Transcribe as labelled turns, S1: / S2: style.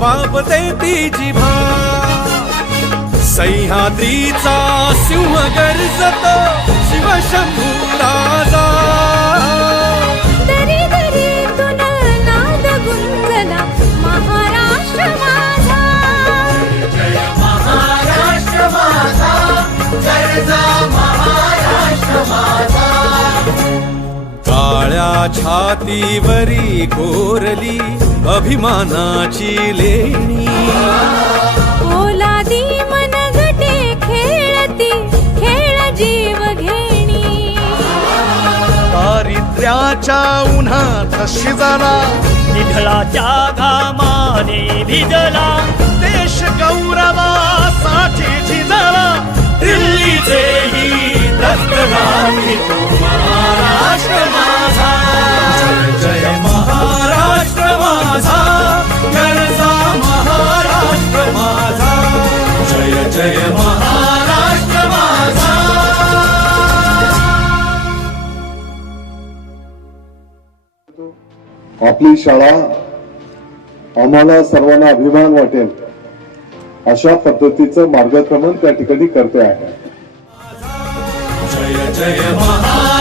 S1: जबाब देती जिभा सह्याद्रीचा सिंह गर्जतो शिवशंभू राजा.
S2: दरी दरीतून नाद गुंजला महाराष्ट्र माझा.
S1: काळ्या छातीवरी कोरली अभिमानाची लेणी.
S2: पोलादी मनगटे खेळती खेळ जीव घेणी.
S1: दारिद्र्याच्या उन्हात शिजला
S3: निधळाच्या घामाने भिजला.
S1: देश गौरवासाठी झिजला दिल्लीचे ही दत्त लागली तो महाराष्ट्र जय महाराष्ट्र माझा.
S4: आपली शाळा आम्हाला सर्वांना अभिमान वाटेल अशा पद्धतीचं मार्गक्रमण त्या ठिकाणी करते आहे.
S1: जय जय महाराष्ट्र